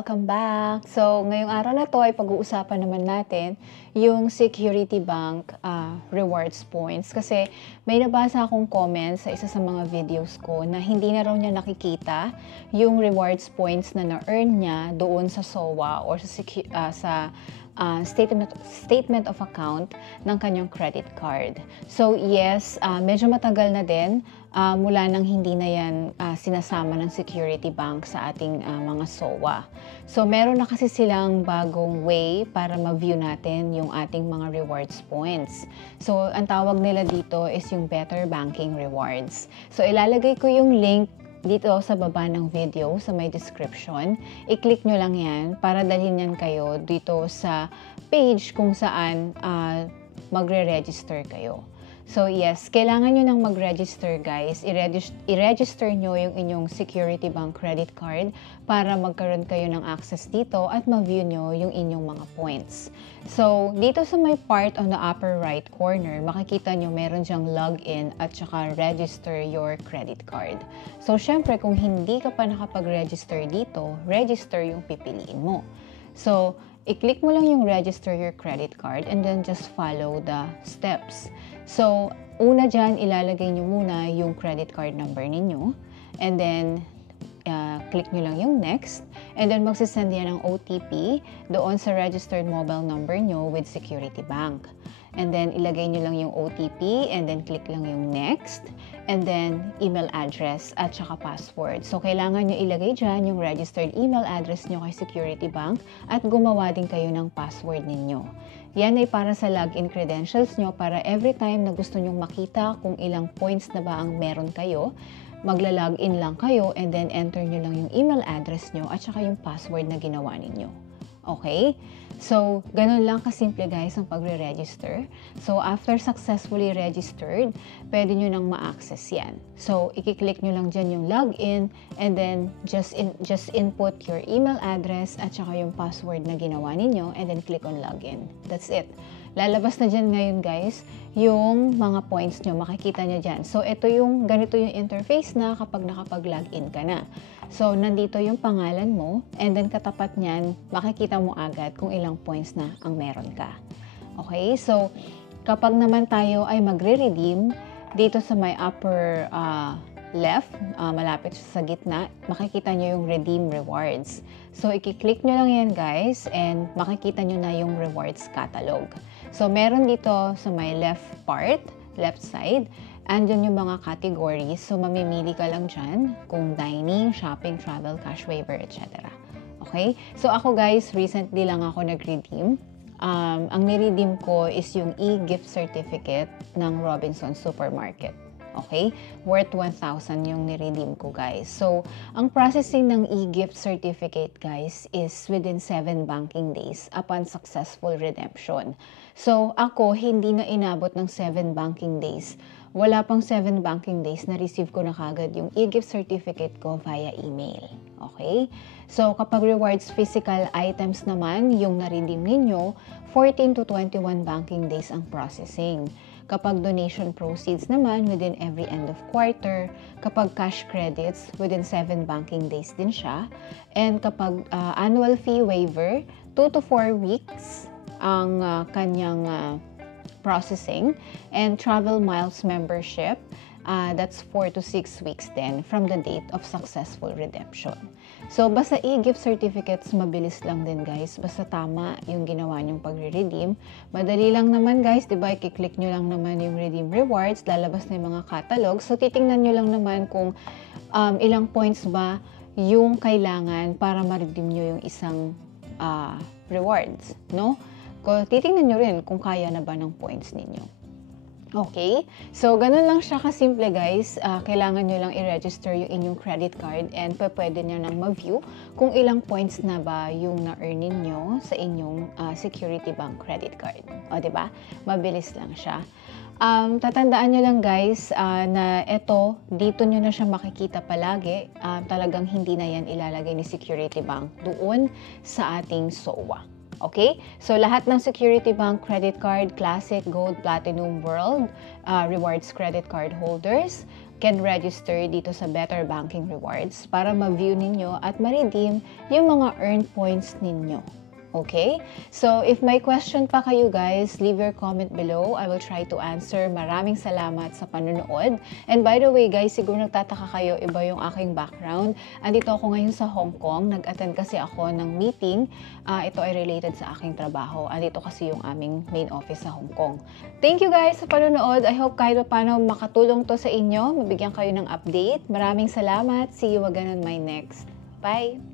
Welcome back! So, ngayong araw na to ay pag-uusapan naman natin yung Security Bank rewards points. Kasi may nabasa akong comment sa isa sa mga videos ko na hindi na raw niya nakikita yung rewards points na na-earn niya doon sa SOA or sa statement of account ng kanyang credit card. So yes, medyo matagal na din mula nang hindi na yan sinasama ng Security Bank sa ating mga SOA. So meron na kasi silang bagong way para ma-view natin yung ating mga rewards points. So ang tawag nila dito is yung Better Banking Rewards. So ilalagay ko yung link dito sa baba ng video, sa may description. I-click nyo lang yan para dalhin yan kayo dito sa page kung saan magre-register kayo. So yes, kailangan nyo nang mag-register guys. I-register nyo yung inyong Security Bank credit card para magkaroon kayo ng access dito at ma-view nyo yung inyong mga points. So dito sa may part on the upper right corner, makikita nyo meron dyang login at saka register your credit card. So syempre kung hindi ka pa nakapag-register dito, register yung pipiliin mo. So i-click mo lang yung register your credit card and then just follow the steps. So, una dyan, ilalagay nyo muna yung credit card number ninyo. And then, click nyo lang yung next. And then, magsisend yan ng OTP doon sa registered mobile number nyo with Security Bank. And then, ilagay nyo lang yung OTP and then click lang yung next. And then, email address at saka password. So, kailangan nyo ilagay dyan yung registered email address nyo kay Security Bank at gumawa din kayo ng password ninyo. Yan ay para sa login credentials nyo para every time na gusto nyong makita kung ilang points na ba ang meron kayo, magla-login lang kayo and then enter nyo lang yung email address nyo at saka yung password na ginawa ninyo. Okay? So, ganun lang kasimple guys ang pagre-register. So, after successfully registered, pwede nyo nang ma-access yan. So, i-click nyo lang dyan yung login and then just input your email address at saka yung password na ginawa ninyo and then click on login. That's it. Lalabas na dyan ngayon guys yung mga points nyo. Makikita nyo dyan. So, ganito yung interface na kapag nakapag-login ka na. So, nandito yung pangalan mo and then katapat niyan, makikita mo agad kung ilang points na ang meron ka. Okay? So, kapag naman tayo ay magre-redeem, dito sa may upper left, malapit sa gitna, makikita nyo yung redeem rewards. So, i-click nyo lang yan guys and makikita nyo na yung rewards catalog. So, meron dito sa may left side, andyan yung mga categories. So, mamimili ka lang dyan kung dining, shopping, travel, cash waiver, etc. Okay? So, ako guys, recently lang ako nag-redeem. Ang niredeem ko is yung e-gift certificate ng Robinsons Supermarket. Okay? Worth 1,000 yung niredeem ko guys. So, ang processing ng e-gift certificate guys is within 7 banking days upon successful redemption. So, ako hindi na inabot ng 7 banking days. Wala pang 7 banking days na receive ko na kagad yung e-gift certificate ko via email. Okay? So, kapag rewards physical items naman, yung na-redeem ninyo, 14 to 21 banking days ang processing. Kapag donation proceeds naman, within every end of quarter. Kapag cash credits, within 7 banking days din siya. And kapag annual fee waiver, 2 to 4 weeks ang kanyang processing. And travel miles membership, that's 4 to 6 weeks din from the date of successful redemption. So, basta e-gift certificates, mabilis lang din guys. Basta tama yung ginawa nyong pagre-redeem. Madali lang naman guys, diba? I-click nyo lang naman yung redeem rewards, lalabas na yung mga catalog. So, titingnan nyo lang naman kung ilang points ba yung kailangan para ma-redeem nyo yung isang rewards, no? Titingnan nyo rin kung kaya na ba ng points ninyo. Okay? So, ganun lang siya kasimple guys. Kailangan nyo lang i-register yung inyong credit card and pwede nyo nang ma-view kung ilang points na ba yung na-earn ninyo sa inyong Security Bank credit card. O, diba? Mabilis lang siya. Tatandaan nyo lang guys na dito nyo na siya makikita palagi. Talagang hindi na yan ilalagay ni Security Bank doon sa ating SOA. Okay? So, lahat ng Security Bank credit card, Classic, Gold, Platinum, World, Rewards credit card holders, can register dito sa Better Banking Rewards para ma-view ninyo at ma-redeem yung mga earned points ninyo. Okay? So, if may question pa kayo guys, leave your comment below. I will try to answer. Maraming salamat sa panonood. And by the way guys, siguro nagtataka kayo, iba yung aking background. Andito ako ngayon sa Hong Kong. Nag-attend kasi ako ng meeting. Ito ay related sa aking trabaho. Andito kasi yung aming main office sa Hong Kong. Thank you guys sa panonood. I hope kahit paano makatulong to sa inyo. Mabigyan kayo ng update. Maraming salamat. See you again on my next. Bye!